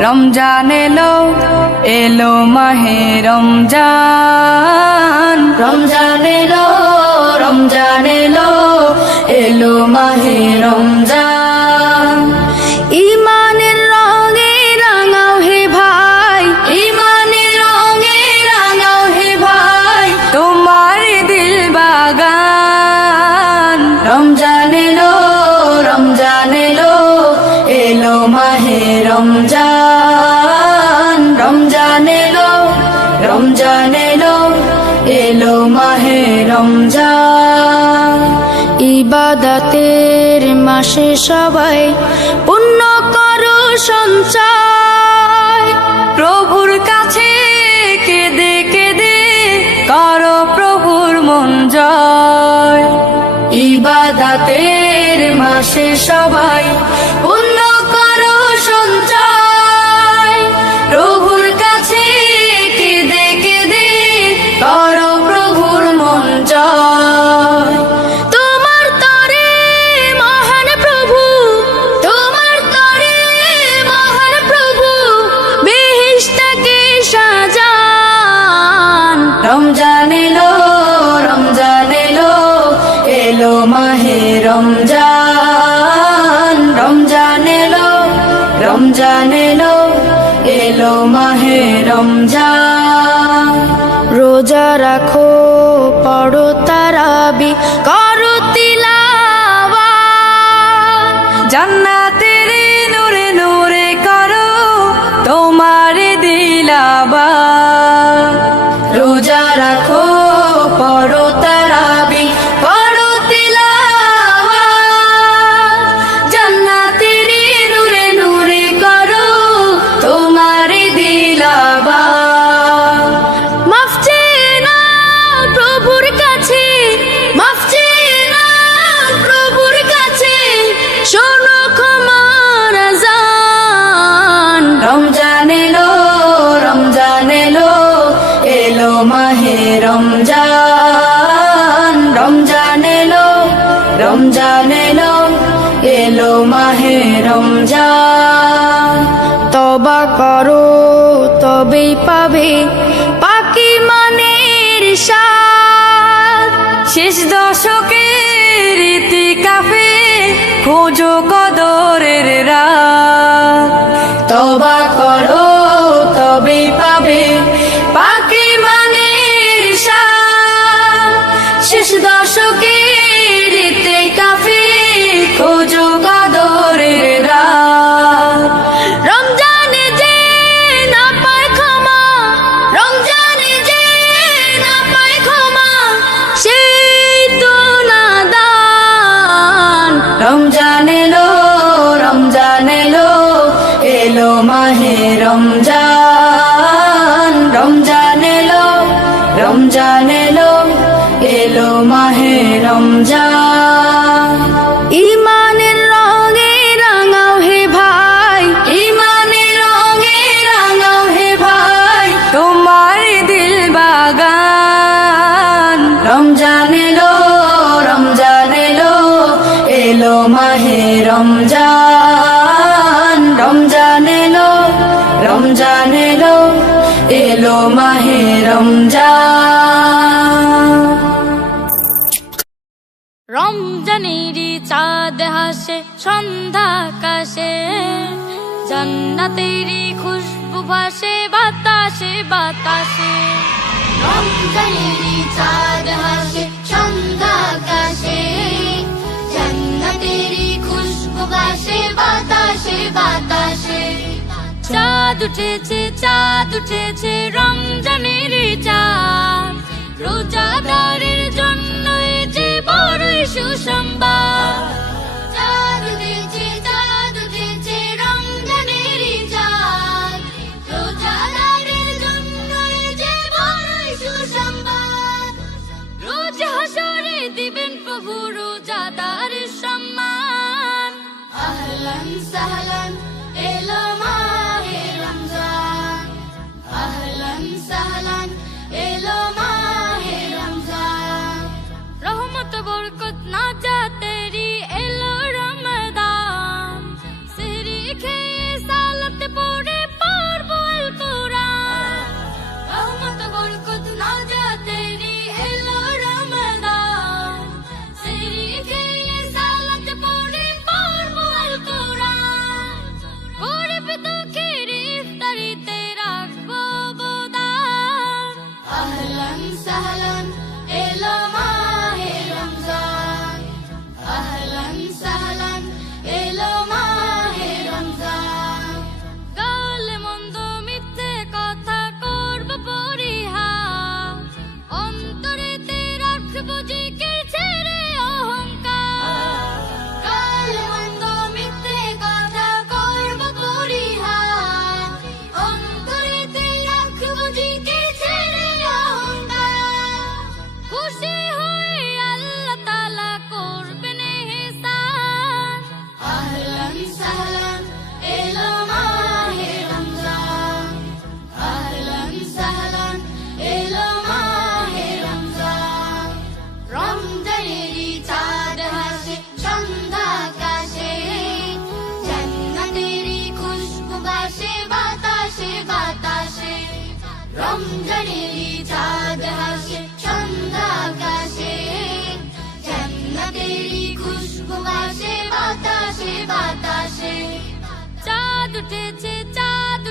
রমজান এলো এলো মাহে রমজান রমজান এলো রমজান এলো এলো মাহে রমজান ঈমানের রঙে রাঙাও হে ভাই ঈমানের রঙে রাঙাও হে ভাই তোমার দিল বাগান রমজান এলো রমজান এলো এলো মাহে রমজান রমজান এলো রমজান এলো এলো মাহে রমজান ইবাদতের মাসে সবাই পুণ্য করো সঞ্চয় প্রভুর কাছে কেঁদে কেঁদে করো প্রভুর মন জয় ইবাদতের মাসে সবাই পুণ্য করো সঞ্চয় প্রভুর কাছে কেঁদে কেঁদে করো প্রভুর মন জয় তোমার তরে মহান প্রভু তোমার তরে মহান প্রভু বেহেশতকে সাজান রমজান এলো রমজান এলো এলো মাহে রমজান রমজান এলো রমজান এলো এলো মাহে রমজান রোজা রাখো পড়ো তারাবি করো তিলাওয়াত জান্নাতের নূরে নূরে করো তোমার দিলাবাত রোজা রাখো পড়ো তারাবি করো তিলাওয়াত জান্নাতের নূরে নূরে করো তোমার দিলাবাত মাফ চেয়ে নাও প্রভুর কাছে মাফ চেয়ে নাও প্রভুর কাছে শোনো ক্ষমার আযান রমজান এলো রমজান এলো এলো মাহে রমজান রমজান এলো রমজান এলো এলো মাহে রমজান তওবা করো তবেই পাবে পাকি মনের স্বাদ শেষ দশকের ইতিকাফে খোঁজো কদরের রাত তওবা করো তবেই পাবে পাকি মনের স্বাদ শেষ দশকের ইতিকাফে খোঁজো কদরের রাত রমজানে যে না পায় ক্ষমা রমজানে যে না পায় ক্ষমা সেই তো নাদান রমজান এলো রমজান এলো এলো মাহে রমজান রমজান এলো রমজান এলো এলো মাহে রমজান ঈমানের রঙে রাঙাও হে ভাই ঈমানের রঙে রাঙাও হে ভাই তোমার দিল বাগান রমজান এলো রমজান এলো এলো মাহে রমজান রমজান এলো রমজান এলো এলো মাহে রমজান রমজানেরই চাঁদ হাসে সন্ধ্যা আকাশে জান্নাতেরই খুশবু ভাসে বাতাসে বাতাসে রমজানেরই চাঁদ হাসে সন্ধ্যা আকাশে জান্নাতেরই খুশবু ভাসে বাতাসে বাতাসে চাঁদ উঠেছে রমজানেরই চাঁদ রোজাদারের জন্য এ যে বড়ই সুসংবাদ চাঁদ উঠেছে রমজানেরই চাঁদ রোজাদারের জন্য এ যে বড়ই সুসংবাদ রোজ হাসরে দিবেন প্রভু রোজাদারের সম্মান আহলান সাহলান এলো মাহে রমজান আহলান সাহলান এলো মাহে রমজান রহমত বরকত নাজাতেরি এলো রমজান সেহরি খেয়ে সালাত পড়ে রমজানেরই চাঁদ হাসে সন্ধ্যা আকাশে, জান্নাতেরই খুশবু আসে বাতাসে বাতাসে। চাঁদ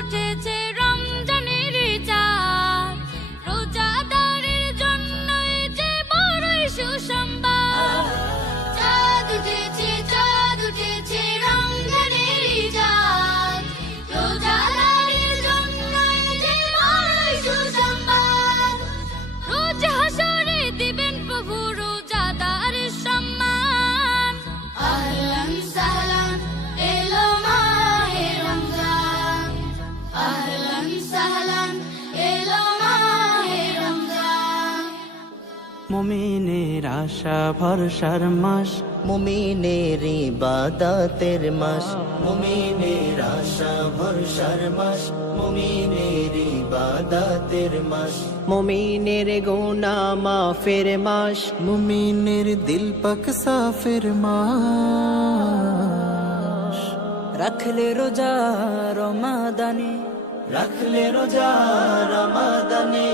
উঠেছে রমজানের চাঁদ, রোজাদারের জন্য যে বড়ই সুসংবাদ। চাঁদ উঠেছে রমজানেরই চাঁদ, রোজাদারের জন্য যে বড়ই সুসংবাদ। রোজ হাসরে দিবেন প্রভু রোজাদারের সম্মান। আহলান সাহলান এলো মাহে রমজান, আহলান সাহলান এলো মাহে রমজান। মুমিনের আশা ভরসার মাস, মুমিনের ইবাদতের মাস, মুমিনের আশা ভরসার মাস, মুমিনের ইবাদতের মাস, মুমিনের গুনাহ মাফের মাস, মুমিনের দিল পাক সাফের মাস। রাখলে রোজা রমাদানে, রাখলে রোজা রমাদানে,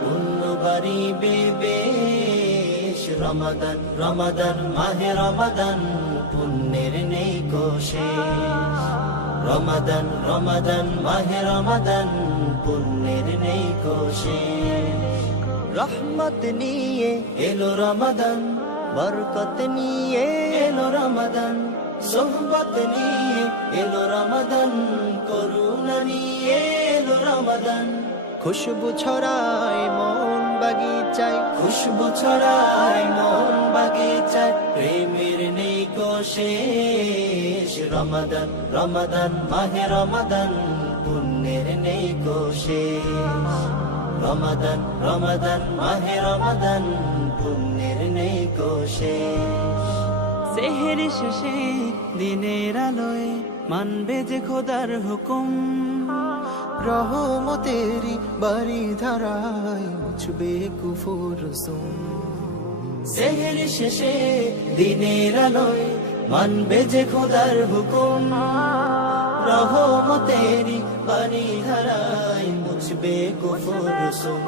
পুণ্য বাড়িবে বেশ। রমাদান রমাদান মাহে রমাদান, পুণ্যের নেই কোশেষ। রমাদান রমাদান মাহে রমাদান, পুণ্যের নেই কোশেষ। রহমত নিয়ে এলো রমাদান, বরকত নিয়ে এলো রমাদান, সোহবত নিয়ে এলো রমাদান, করুণা নিয়ে এলো রমাদান। খুশবু ছড়ায় মন বাগিচায়, খুশবু ছড়ায় মন বাগিচায়, প্রেমের নেই কোশেষ। রমাদান রমাদান মাহে রমাদান, পুণ্যের নেই কোশেষ। রমাদান রমাদান মাহে রমাদান, পুণ্যের নেই কোশেষ। সেহেরি শেষে দিনের আলোয় মানবে যে খোদার হুকুম, রহমতেরি বাড়ি ধারায় মুছবে কুফুর সুম। সেহের শেষে দিনের আলোয় মানবে যে খোদার হুকুম, রহমতেরি বাড়ি ধারায় মুছবে কুফুর সুম।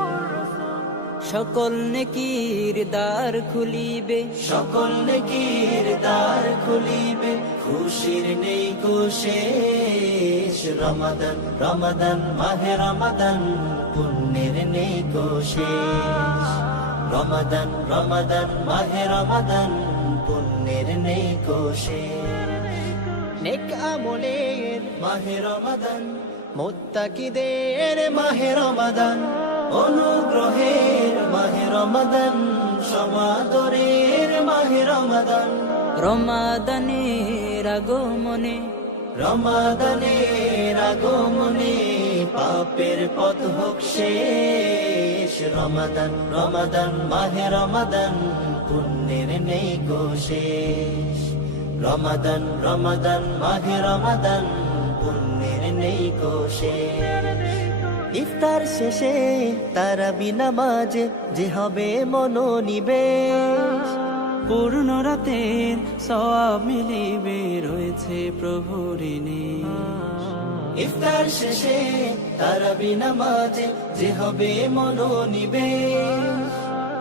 সকল নেকির দ্বার খুলিবে, সকল নেকির দ্বার খুলিবে, খুশির নেই কোশেষ। রমাদান রমাদান মাহে রমাদান, পুণ্যের নেই কোশেষ। রমাদান রমাদান মাহে রমাদান, পুণ্যের নেই কোশেষ। নেক আমলের মাহে রমাদান, মুত্তাকিদের মাহে রমাদান, অনুগ্রহের মাহে রমাদান, সমাদরের মাহে রমাদান। রমাদানের আগমনে, রমাদানের আগমনে, পাপের পথ হোক শেষ। রমাদান রমাদান মাহে রমাদান, পুণ্যের নেই কোশেষ। রমাদান রমাদান মাহে রমাদান, পুণ্যের নেই কোশেষ। ইফতার শেষে তারাবি নামাজে যে হবে মনোনিবেশ। পূর্ণ রাতের সওয়াব মিলিবে রয়েছে প্রভুর নিশ। ইফতার শেষে তারাবি নামাজে যে হবে মনোনিবেশ।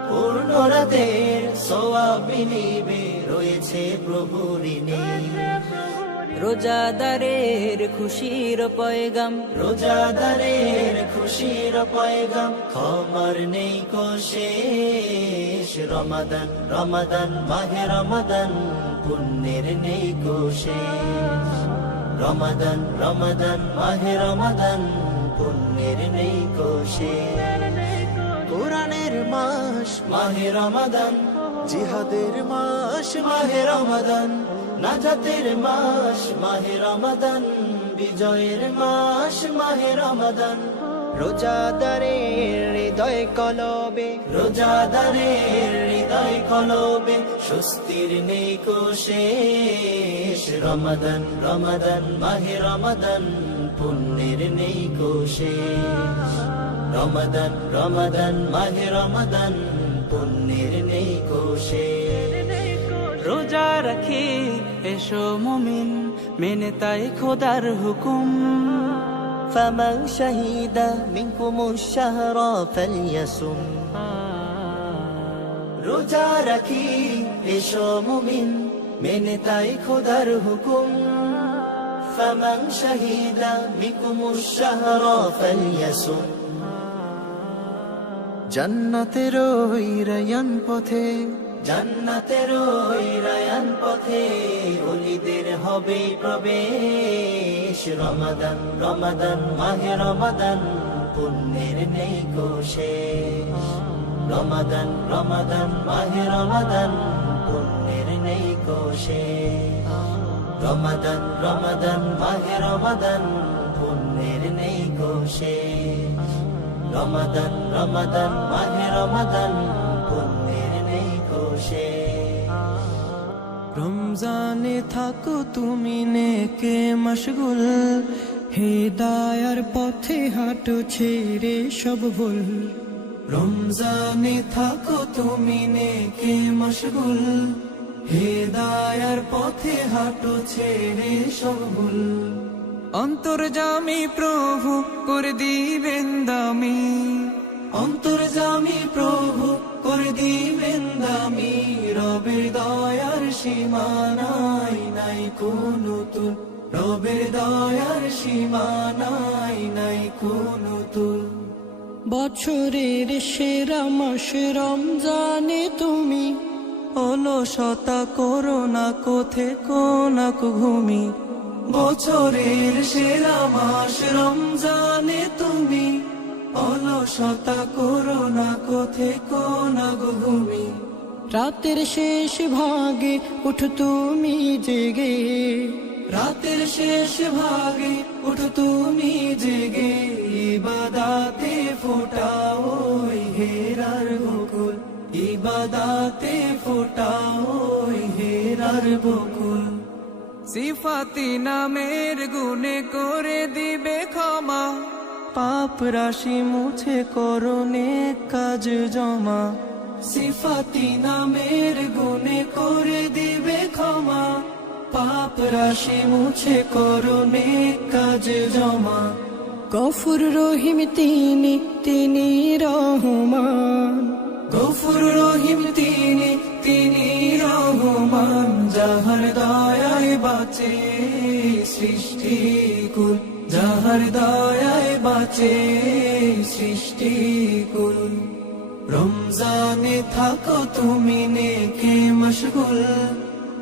পূর্ণ রাতের সওয়াব মিলিবে রয়েছে প্রভুর নিশ। রোজাদারের খুশির পয়গাম, রোজাদারের খুশির পয়গাম, ক্ষমার নেই কোশেষ। রমাদান রমাদান মাহে রমাদান, পুণ্যের নেই কোশেষ। রমাদান রমাদান মাহে রমাদান, পুণ্যের নেই কোশেষ। কোরআনের মাস মাহে রমাদান, জিহাদের মাস মাহে রমাদান, নাজাতের মাস মাহে রমাদান, বিজয়ের মাস মাহে রমাদান। রোজাদারের হৃদয় কলবে, রোজাদারের হৃদয় কলবে, স্বস্তির নেই কোশেষ। রমাদান রমাদান মাহে রমাদান, পুণ্যের নেই কোশেষ। রমাদান রমাদান মাহে রমাদান, পুণ্যের নেই কোশেষ। রোজা রাখি এসো মুমিন, মেনে তাই খোদার হুকুম, فمن شهد منكم الشهر فليصم রোজা রাখি এসো মুমিন মেনে তাই খোদার হুকুম فمن شهد منكم الشهر فليصم জান্নাতের ওই রায়ান পথে জান্নাতের ওই রায়ান পথে ওলিদের হবে প্রবেশ রমাদান রমাদান মাহে রমাদান পুণ্যের নেই কোশেষ রমাদান রমাদান মাহে রমাদান পুণ্যের নেই কোশেষ রমাদান রমাদান মাহে রমাদান পুণ্যের নেই কোশেষ রমাদান রমাদান মাহে রমাদান পুণ্যের নেই কোশেষ রমজানে থাকো তুমি নেকে মশগুল হেদায়ার পথে হাঁটো ছেড়ে সব ভুল রমজানে থাকো তুমি নেকে মশগুল হেদায়ার পথে হাঁটো ছেড়ে সব ভুল অন্তর্যামী প্রভু করে দিবেন দামি অন্তর্যামী প্রভু করে দিবেন দামি রবের দয়ার সীমা নাই নাই কোনো তুল রবের দয়ার সীমা নাই নাই কোনো তুল বছরের সেরা মাস রমজানে তুমি অলসতা করো না কোথে কোনাক ঘুমি বছরের সেরা মাস রমজানে তুমি অলসতা করো না কোথে কোনাক ঘুমি রাতের শেষ ভাগে উঠ তুমি জেগে রাতের শেষ ভাগে উঠ তুমি জেগে ইবাদাতে ফোটাও ওই হেরার বকুল ইবাদাতে ফোটাও ওই হেরার বকুল সিফাতি নামের গুণে করে দিবে ক্ষমা পাপ রাশি মুছে করনে কাজ জমা সিফাতি নামের গুণে করে দিবে ক্ষমা পাপ রাশি মুছে করনে কাজ জমা গফুর রহিম তিনি তিনি রহমান গফুর রহিম তিনি তিনি রহমান যাহার দয়ায় বাঁচে সৃষ্টি কুল যাহার দয়ায় বাঁচে সৃষ্টি কুল রমজানে থাকো তুমি নেকে মশগুল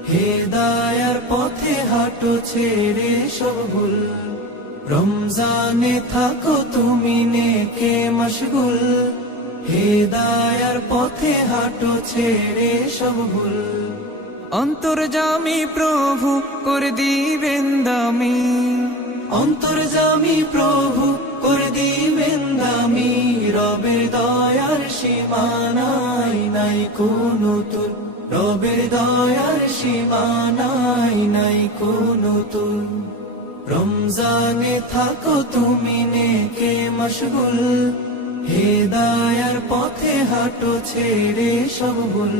হেদায়ার পথে হাঁটো ছেড়ে সব ভুল রমজানে থাকো তুমি নেকে মশগুল হেদায়ার পথে হাঁটো ছেড়ে সব ভুল অন্তর্যামী প্রভু করে দিবেন দামি অন্তর্যামী প্রভু করে দিবেন দামি রবের দয়ার সীমা নাই নাই কোনো তুল রবের দয়ার সীমা নাই নাই কোনো তুল রমজানে থাকো তুমি নেকে মশগুল হেদায়ার পথে হাঁটো ছেড়ে সব ভুল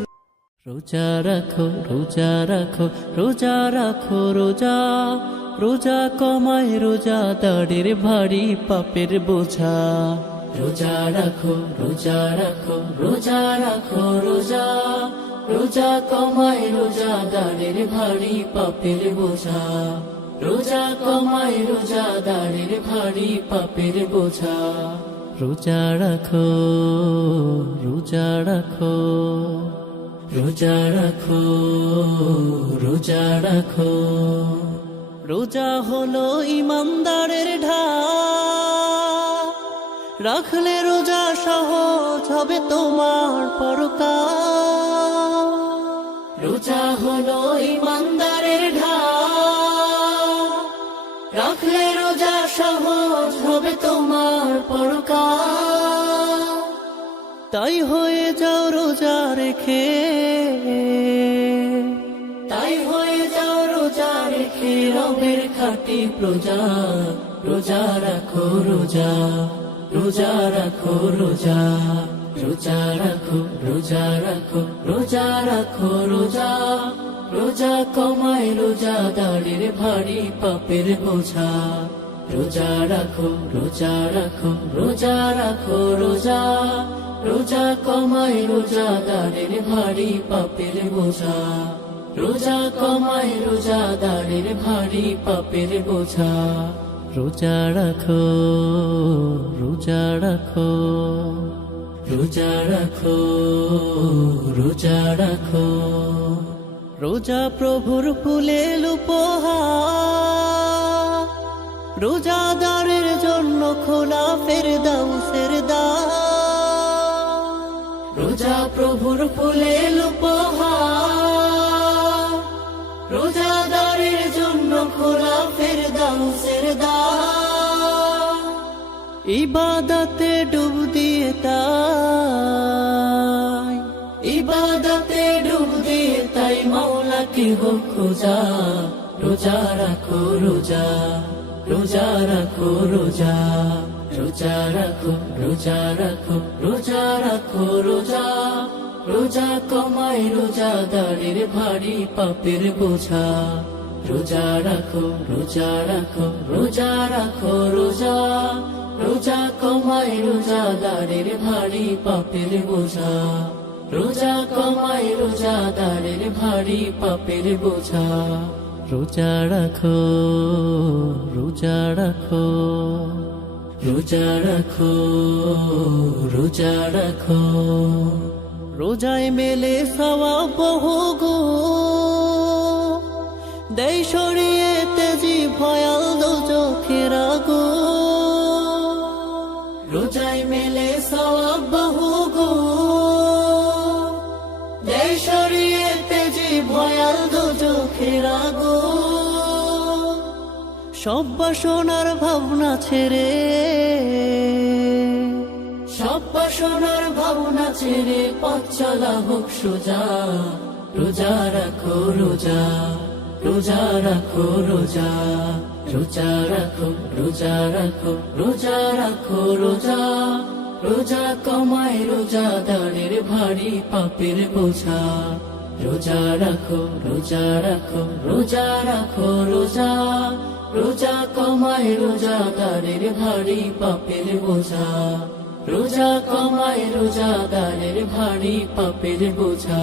রোজা রাখো রোজা রাখো রোজা রাখো রোজা রোজা কমায় রোজা দাড়ের ভারী পাপের বোঝা রোজা রাখো রোজা রাখো রোজা রাখো রোজা রোজা কমায় রোজা দাড়ের ভারী পাপের বোঝা রোজা কমায় রোজা দাড়ের ভারী পাপের বোঝা রোজা রাখো রোজা রাখো রোজা রাখো রোজা রাখো রোজা হলো ইমানদারের ঢাল রাখলে রোজা সহজ হবে তোমার পরকাল রোজা হলো ইমানদারের ঢাল রাখলে রোজা সহজ হবে তোমার পরকাল তাই হয়ে যাও রোজা রেখে তাই হয়ে যাও রোজা রেখে রবের খাঁটি প্রজা রোজা রাখো রোজা রোজা রাখো রোজা রোজা রাখো রোজা রাখো রোজা রাখো রোজা রোজা কমায় রোজা দাড়ের ভারী পাপের বোঝা রোজা রাখো রোজা রাখো রোজা রাখো রোজা রোজা কমায় রোজাদারের ভারী পাপের বোঝা রোজা কমায় রোজাদারের ভারী পাপের বোঝা রোজা রাখো রোজা রাখো রোজা রাখো রোজা রাখো রোজা প্রভুর ফুলেল উপহার রোজাদারের জন্য খোলা ফেরদাউসের দ্বার রোজা প্রভুর ফুলেল উপহার রোজাদারের জন্য খোলা ফেরদাউসের দ্বার ইবাদতে ডুব দিয়ে তাই ইবাদতে ডুব দিয়ে তাই মাওলাকে হোক খোঁজা রোজা রাখো রোজা রোজা রাখো রোজা রোজা রাখো রোজা রাখো রোজা রাখো রোজা রোজা কমায় রোজাদারের ভারী পাপের বোঝা রোজা রাখো রোজা রাখো রোজা রাখো রোজা রোজা কমায় রোজাদারের ভারী পাপের বোঝা রোজা কমায় রোজাদারের ভারী পাপের বোঝা রোজা রাখো রোজা রাখো রোজা রাখো রোজা রাখো রোজায় মেলে সওয়াব বহু গো দেয় সরিয়ে তেজি ভয়াল দোজখের আগুন রোজায় মেলে সওয়াব বহু গো দেয় সরিয়ে তেজি ভয়াল দোজখের আগুন সব বাসনার ভাবনা ছেড়ে সব বাসনার ভাবনা ছেড়ে পথ চলা হোক সোজা রোজা রাখো রোজা রোজা রাখো রোজা রোজা রাখো রোজা রাখো রোজা রাখো রোজা রোজা কমায় রোজাদারের ভারী পাপের বোঝা রোজা রাখো রোজা রাখো রোজা রাখো রোজা রোজা কমায় রোজাদারের ভারী পাপের বোঝা রোজা কমায় রোজাদারের ভারী পাপের বোঝা